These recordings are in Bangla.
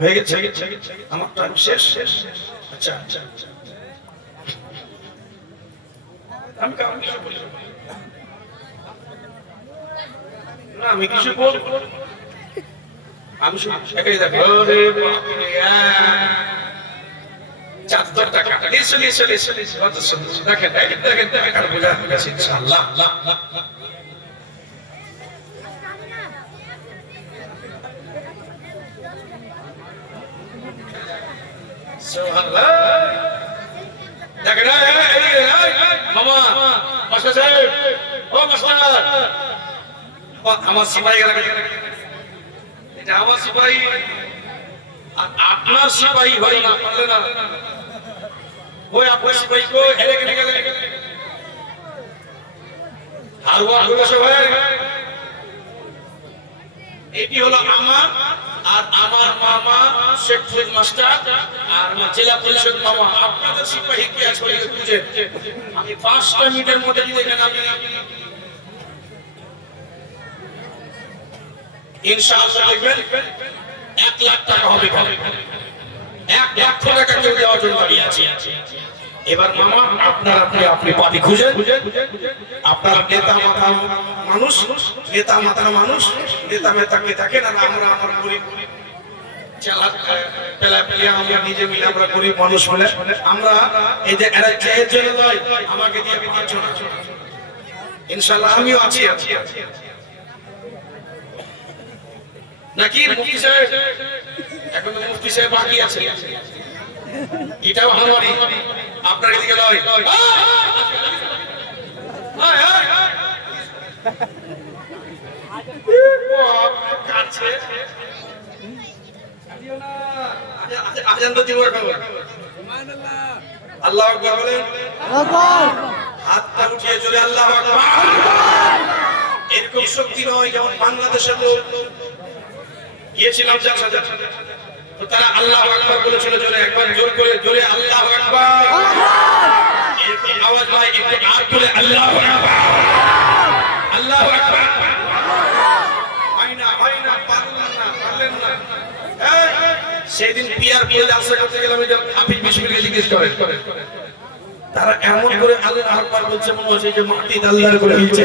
হয়ে গেছে আমার টাইম শেষ। আচ্ছা আচ্ছা আমি না আমি কিছু বলবো আমি একাই দেখো চার টাকা দেখেন দেখেন দেখেন বোঝা গেছে ইনশাআল্লাহ। সুবহানাল্লাহ দেখেন মামা মাস্টার সাহেব ও মাস্টার আমার সিপাহী এটা আমার সিপাহী আপনার সিপাহী হয় না পারলে না ওই আপনার সিপাহী কো হেরে গেলে হারওয়া হইছে ভাই এটি হলো আমার আর আমার মামা শেখ ফরিদ মাস্টার আর আমার জেলা পরিষদ মামা আপনাদের সিপাহী কি আছে খুঁজে আমি 5টা মিনিটের মধ্যে দেখেন আমি ইনশাআল্লাহ দেখবেন 1 লাখ টাকা হবে 1 লক্ষ টাকা কেউ দেওয়ার জন্য দাঁড়িয়ে আছে। এবার মামা আপনারা আপনি পার্টি খুঁজেন আপনার নেতা মাথা মানুষ নেতা মাথার মানুষ নেতা মেতাকে থাকেন আর আমরা আমার গরিব আমরা নিজে মিলে আমরা গরিব মানুষ বলে আমরা এই যে এরা চেয়ে চলে যায় আমাকে দিয়ে পাচ্ছ না ইনশাআল্লাহ আমিও আছি নাকি মুফতি সাহেব এখন মুফতি সাহেব বাকি আছে এটাও আমারই আপনার এদিকে লয় কাছে আজান তো দিব এখন আল্লাহু আকবার বলেন হাতটা উঠিয়ে জোরে আল্লাহু আকবার এরকম শক্তি নয় যেমন বাংলাদেশের লোক গিয়েছিলাম জালসাতে তো তারা আল্লাহু আকবার বলেছিল জোরে একবার জোর করে জোরে আল্লাহু আকবার এরকম আওয়াজ হয় একটু আর তুলে আল্লাহু আকবার আল্লাহু আকবার হয় না পারলেন না সেদিন পিয়ার বলে জালসা করতে গেলাম এটা হাফিজ বিশমিলকে জিজ্ঞেস করেন তারা এমন করে আল্লাহু আকবার বলছে মনে হচ্ছে যে মাটি আল্লাহর করে দিচ্ছে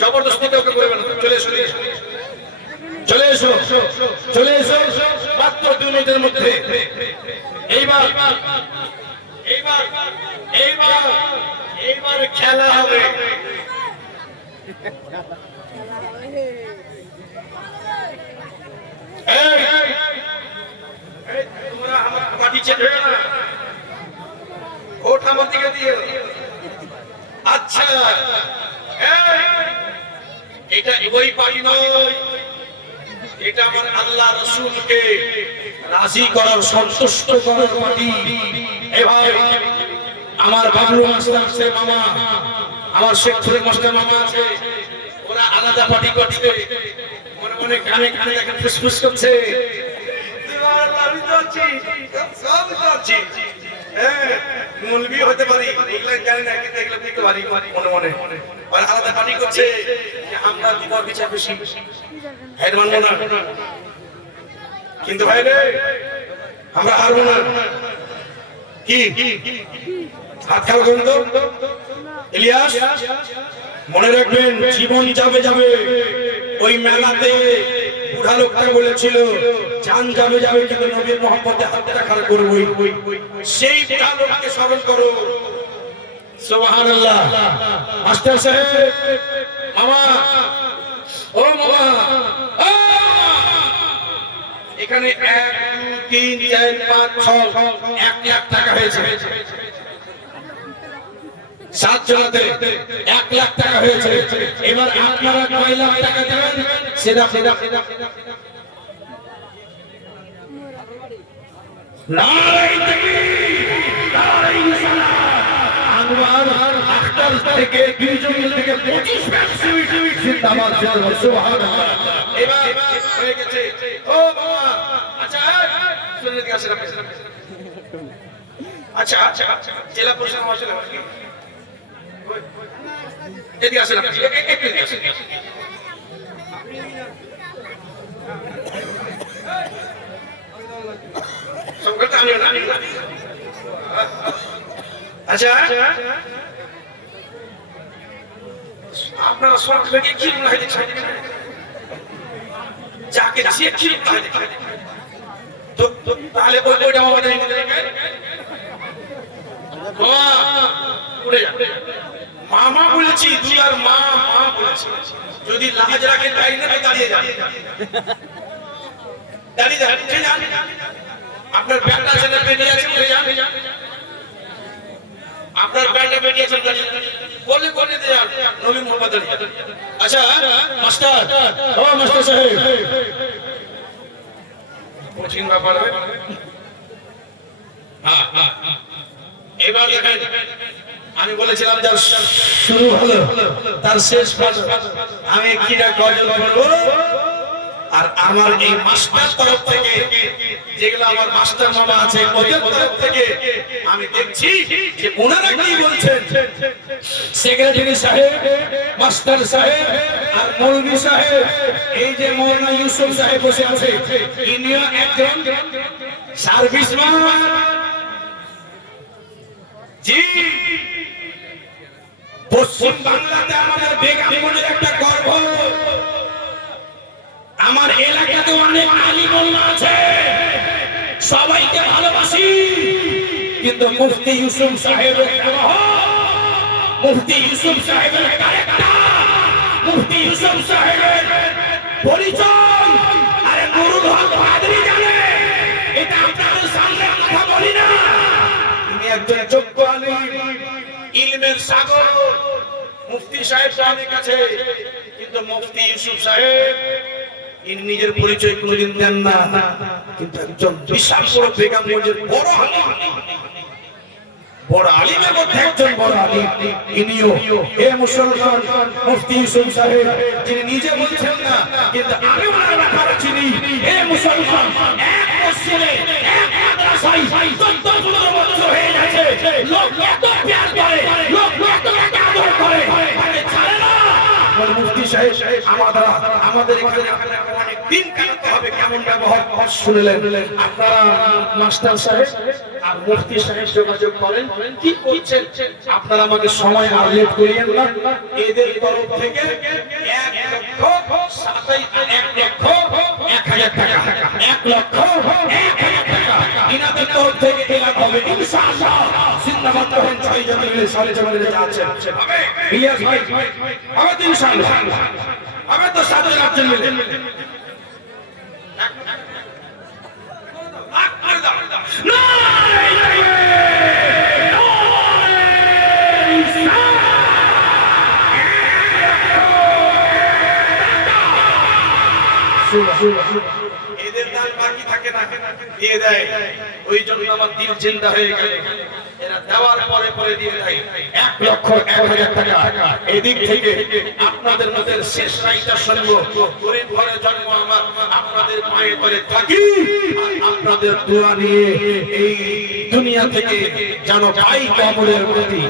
জবরদস্তি কাউকে করবেন না চলে এসো মাত্র 2 মিনিটের মধ্যে এইবার খেলা হবে তোমরা আমার পার্টি চেয়ে না ওঠ আমার দিকে দিয়ে আচ্ছা এটা ওই পার্টি নয় এটা আমার আল্লাহ রাসূলকে রাজি করার সন্তুষ্ট করার পার্টি এই ভাই আমার বাবলু মাস্টার আছে মামা আমার শেখ ফরিদ মাস্টার মামা আছে ওরা আলাদা পার্টি করতে মনে মনে কানে কানে এখন ফুসফুস করছে সুবহানাল্লাহ আমি তো আছি সব তো আছি মুলবি হতে পারি এগুলা জানি না কিন্তু এগুলা দেখতে পারি মনে মনে আর আলাদা পার্টি করছে যে আমরা দিবর বিচার বেশি হেড মানবো না কিন্তু ভাই রে আমরা হারবো না কি হাত খেলা করুন তো ইলিয়াস মনে রাখবেন জীবন যাবে ওই মেলাতে বুড়া লোকটা বলেছিল জান যাবে যাবে কিন্তু নবীর মহব্বতে হাত রাখার করবই, সেই বুড়া লোককে স্মরণ করো। সুবহানাল্লাহ। মাস্টার সাহেব, মামা, ও মামা, এখানে 1 2 3 4 5 6 1 লাখ টাকা হয়েছে। 7 জনাতে 1 লাখ টাকা হয়েছে। এবার আপনারা কয় লাখ টাকা দেবেন সেটা নারায়ে তাকবীর, নারায়ে সালাত। আনোয়ার আখতার থেকে দুইজন থেকে 25 লাখ জিন্দাবাদ সুবহানাল্লাহ। এবার হয়ে গেছে। ও বাবা, আচ্ছা শুনে দিকে আসেন। আচ্ছা জেলা পরিষদ মহাশয় এদিকে আসেন, একটু এদিকে আসেন। আচ্ছা আপনারা সব থেকে কি মনে হয় যাকে যে কি তো তাহলে ওইটা আমাদের মামা বলেছি, তুই আর মা মা বলেছি। যদি লাজ রাখে তাই না দাঁড়িয়ে যান, দাঁড়িয়ে যান। আপনার ব্যাগটা ছেলে বেরিয়ে আছে, উঠে যান। আপনার ব্যাগটা বেরিয়ে আছে, বলে বলে দেন নবী মোহাম্মদ আলী। আচ্ছা মাস্টার, ও মাস্টার সাহেব, কঠিন ব্যাপার। হ্যাঁ এবার দেখেন, আমি বলেছিলাম যার শুরু হলো তার শেষ ভালো। আমি কিনা গজল বলবো, আর আমার এই মাস্টার তরফ থেকে যেগুলো আমার মাস্টার মামা আছে ওদের তরফ থেকে আমি দেখছি যে ওনারা কি বলছেন। সেক্রেটারি সাহেব, মাস্টার সাহেব আর মৌলভী সাহেব, এই যে মৌলানা ইউসুফ সাহেব বসে আছে, ইনিও একজন সার্ভিসম্যান। জি, পশ্চিম বাংলাতে আমাদের বেগমগঞ্জের একটা গর্ব। আমার এলাকাতে অনেক আলী মোল্লা আছে, সবাইকে ভালোবাসি, কিন্তু মুফতি ইউসুফ সাহেবের গ্রহ, মুফতি ইউসুফ সাহেবের ক্যারেক্টার, মুফতি ইউসুফ সাহেবের পরিচয় আরে নুরুল হক কাদরি জানে। এটা আপনাদের সামনে কথা বলি না। তিনি একজন যোগ্য আলিম, ইলমের সাগর। মুফতি সাহেব অনেক আছে, কিন্তু মুফতি ইউসুফ সাহেব ইনি নিজের পরিচয় কোনদিন দেন না, কিন্তু একজন বিশাল বড় বেগমগঞ্জের বড় আলিম, বড় আলিমের মধ্যে একজন বড় আলিম। ইনিও এ মুসলমান মুফতি ইউসুফ সাহেব, যিনি নিজে বলছেন না, কিন্তু আমি ওনার ব্যাপারে চিনি। এ মুসলমান এক মসজিদে এক মাদ্রাসায় 14-15 বছর হয়ে গেছে, লোক এত প্যার করে, লোক এত আদর করে, তাকে ছাড়ে না। মুফতি সাহেব আমাদের এখানে অনেক দিন কাটাতে হবে, কেমন ব্যবহার শুনলেন আপনারা। মাস্টার সাহেব আর মুফতি সাহেব যোগাযোগ করেন, কি করছেন আপনারা, আমাকে সময় আর লেট করিয়েন না। এদের তরফ থেকে 1,00,000 টাকা, 1,00,000 টাকা ইনাদের তরফ থেকে দেওয়া হবে ইনশাআল্লাহ। জিন্দাবাদ করেন 6 জন মিলে সালে চলে যাচ্ছেন। ইলিয়াস ভাই হবে তো ইনশাআল্লাহ, হবে তো 7 জন মিলে। এদের দান বাকি থাকে না, দিয়ে দেয়। ওই জন্য আমার দিল চিন্তা হয়ে গেল, এরা দেওয়ার পরে পরে দিয়ে দেয় 1,01,000 টাকা। এদিক থেকে আপনাদের মধ্যে শেষ রাইটা শুনবো। গরিব ঘরে জন্ম আমার, আপনাদের পায়ে করে থাকি, আপনাদের দোয়া নিয়ে এই দুনিয়া থেকে যেন পাই কবরের প্রতি।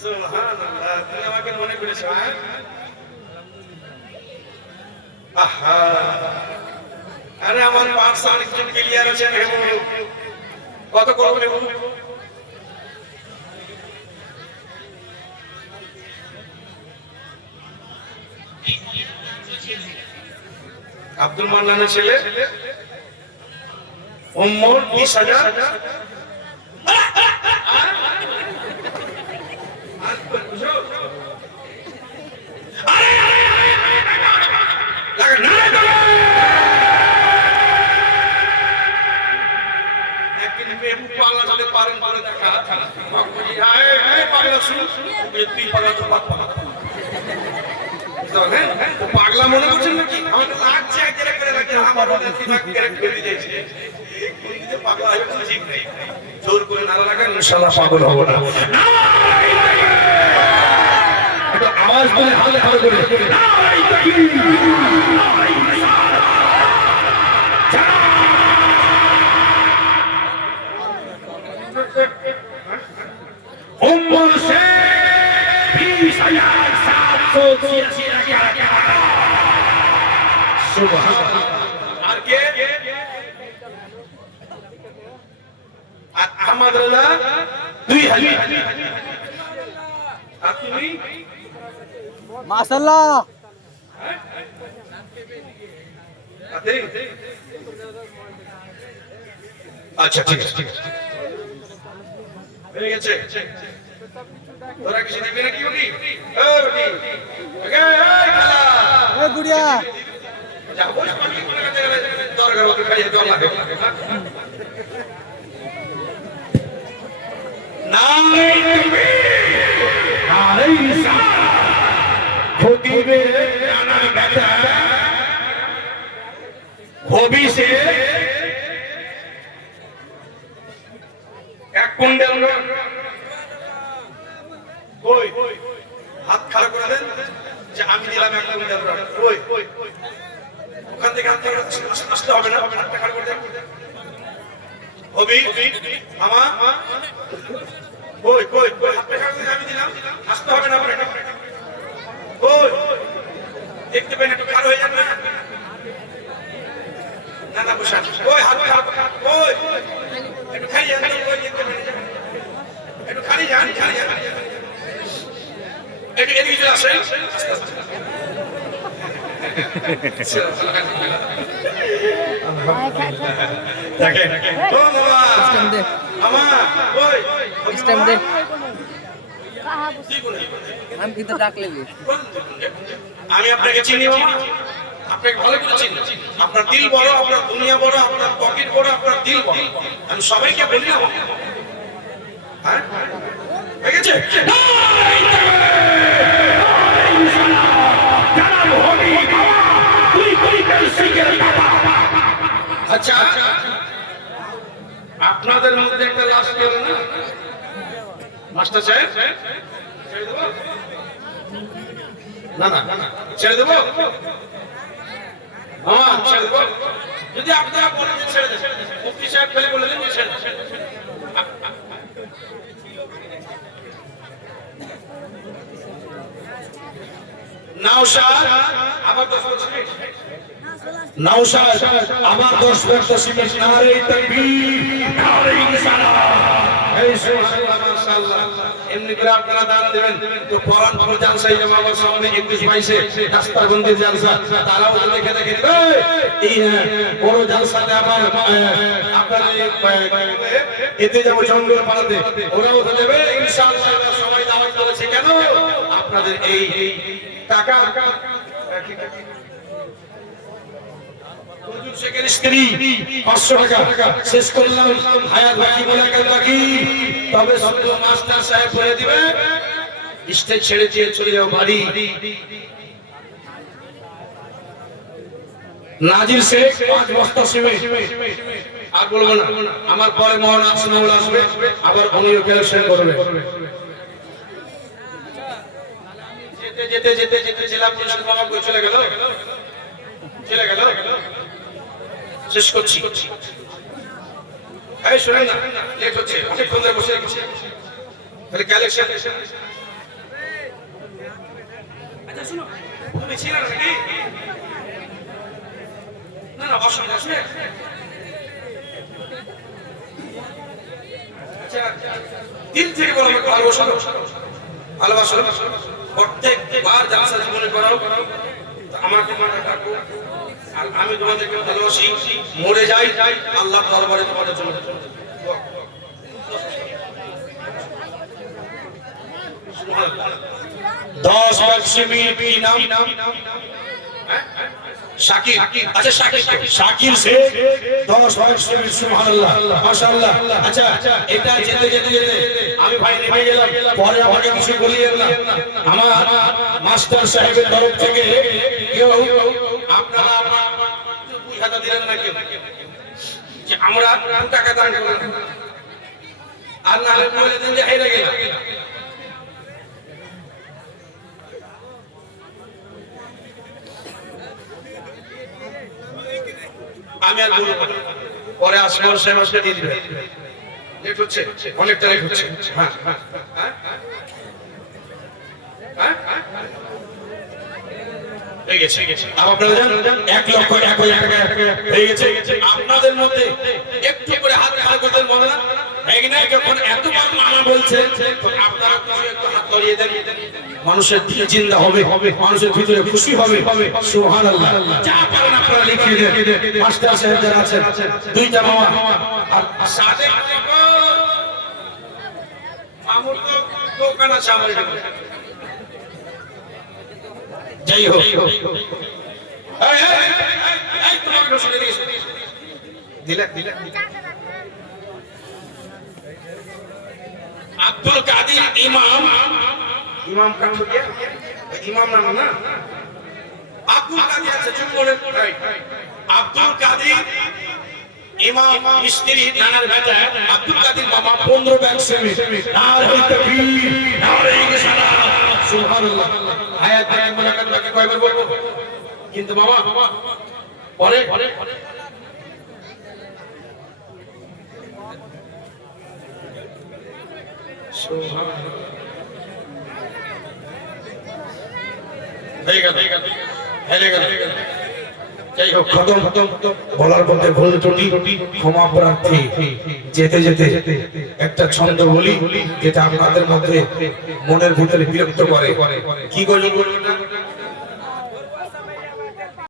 সুবহানাল্লাহ, তুমি আমাকে মনে করেছো। আহা, আরে আমার পাঁচ আরেকজন ক্লিয়ার আছেন। কত করবো? আব্দুল মান্নানের ছেলে উম্মর 20,000 পাগলা মনে করছেন নাকি? আমাকে লাগছে এক জায়গায় করে রাখছে, আমার দিমাগ ক্র্যাক করে দিয়েছে। পাগলা হয়ে ঠিক নেই, জোর করে না রাখেন ইনশাআল্লাহ পাগল হব না। এটা আওয়াজ করে হালে হালে করে নারায়ে তাকবীর, নারায়ে রিসালাত, উম্মর সে 20,786 টাকা। সুবহানাল্লাহ। আর কে? আর আহমদ রাজা 2,000। আর তুমি? মাশাআল্লাহ। আচ্ছা ঠিক আছে, হয়ে গেছে। তোরা কিছু দেখবি নাকি? ওকে ওকে ওকে এ গুড়িয়া যাবো পানি করে গেছে, দরকার ওকে খাইয়ে দাও লাগে। নারায়ে তাকবীর, নারায়ে রিসালাত। খতিবে জানার কথা হবি সে এক কুইন্টাল কই হাত খাড়া করে দেন যে আমি দিলাম এক কুইন্টাল কই ওখান থেকে হাত খাড়া আসতে হবে না, হাতটা খাড়া করে দেন। হবি মামা কই কই কই হাতটা খাড়া করে আমি দিলাম, আসতে হবে না। কই দেখতে পেন একটু খাড়া হয়ে যাবে না? না না বসা কই হাত খাড়া কই একটু খাড়ি যান, কই দেখতে পেন একটু খাড়ি যান, খাড়ি যান একটু এদিকে চলে আসেন। আমি আপনাকে চিনি মামা, আপনাকে ভালো করে চিনি। আপনার দিল বড়, আপনার দুনিয়া বড়, আপনার পকেট বড়, আপনার দিল বড়। আমি সবাইকে বলি না, হ্যাঁ ঠিক আছে। আচ্ছা আপনাদের মধ্যে একটা লাশ পেল না মাস্টার সাহেব? ছেড়ে দেবো? না না ছেড়ে দেবো মামা, ছেড়ে দেবো? যদি আপনারা বলেন যে ছেড়ে দেন, মুফতি সাহেব খালি বলে দেন যে ছেড়ে দেন। নাওশাদ আবার 10 বছর, নাওশাদ আবার 10 বছর। নারায়ে তাকবীর, নারায়ে রিসালাত। এই সুবহানাল্লাহ মাশাআল্লাহ। এমনি করে আপনারা দান দিবেন তো কোরআন পড়ে জালসা এই আমার সামনে 21-22 দাস্তারবন্দির জালসা, তারাও দেখে দেখে এই বড় জালসাতে আমার আপনাদের এতে যাব জঙ্গল পাড়াতে, ওরাও দেবে ইনশাআল্লাহ। সবাই দাওয়াত করেছে কেন? আপনাদের এই টাকা শেখের স্ত্রী 500 টাকা শেষ করলাম, হায়াত বাকি বলে গেল বাকি। তবে শুধু মাস্টার সাহেব বলে দিবে স্টেজ ছেড়ে দিয়ে চলে যাও বাড়ি। নাজির শেখ 5 বস্তা সিমেন্ট, আর বলবো না। আমার পরে মহান আসমাউল আসবে, আবার উনিও ক্যালকুলেশন করবে। যেতে যেতে যেতে যেতে জেলা প্রশাসন বাবা কই চলে গেল, চলে গেল। শেষ করছি। এই শুনেন না, লেট হচ্ছে, অনেকক্ষণ ধরে বসে বসে তাহলে কালেকশন। আচ্ছা শুনো, তুমি ছিল নাকি? না না বসো বসো। আচ্ছা দিল থেকে বলো ভালোবাসো, ভালোবাসো। প্রত্যেকবার জালসা জীবনে করাও আমাকে মানা রাখো, আর আমি তোমাদেরকে ভালোবাসি, মরে যাই আল্লাহর দরবারে তোমাদের জন্য। 10 মিনিট কি নাম? শাকির। আচ্ছা শাকির সে 10 মিনিট। সুবহানাল্লাহ, মাশাআল্লাহ। আচ্ছা এটা যেতে যেতে আমি ভাই নেমে গেলাম, পরে আমাকে কিছু বলিয়েন না। আমার মাস্টার সাহেবের তরফ থেকে কেউ আপনারা বুঝাতে দিলেন না কেউ যে আমরা টাকা দান করব, আর না হলে বলে দেন যে হেরে গেলাম। আমি আর বলবো না, পরে আসমার সাহেব দিয়ে দিবে। লেট হচ্ছে, অনেকটা লেট হচ্ছে। হ্যাঁ হয়ে গেছে। আপনারা জানেন 1 লক্ষ 1 টাকা হয়ে গেছে। আপনাদের মধ্যে একটু করে হাত খাড়া করতে মনে না, একদিন যখন এতবার মানা বলছেন আপনারা কিছু একটু হাত ধরিয়ে দেন, মানুষের দিল জিন্দা হবে, মানুষের ভিতরে খুশি হবে। সুবহানাল্লাহ। যা পারেন আপনারা লিখিয়ে দেন। মাস্টার সাহেব যারা আছেন, দুইটা মামা আর সাথে মামুর তো দোকান আছে আমার এখানে। যাই হোক, এই তোমাকে শুনে দিয়েছি দিলে আব্দুল কাদের ইমাম কাম দিয়া ইমাম নাম না, আব্দুল কাদের আছে চুপ করে। আব্দুল কাদের ইমাম মিস্ত্রি নানার বেটা আব্দুল কাদের মামা 15 ব্যাংক সেমি। নারে তাকবীর, নারে সালাত, সুবহানাল্লাহ। আয়াত থেকে মুলাকাত বাকি কয়বার বলবো? কিন্তু মামা পরে যাই হোক, খতম বলার মধ্যে ভুল ত্রুটি ক্ষমা প্রার্থী। যেতে যেতে একটা ছন্দ বলি যেটা আপনাদের মধ্যে মনের ভিতরে বিরক্ত করে। কি বলবো?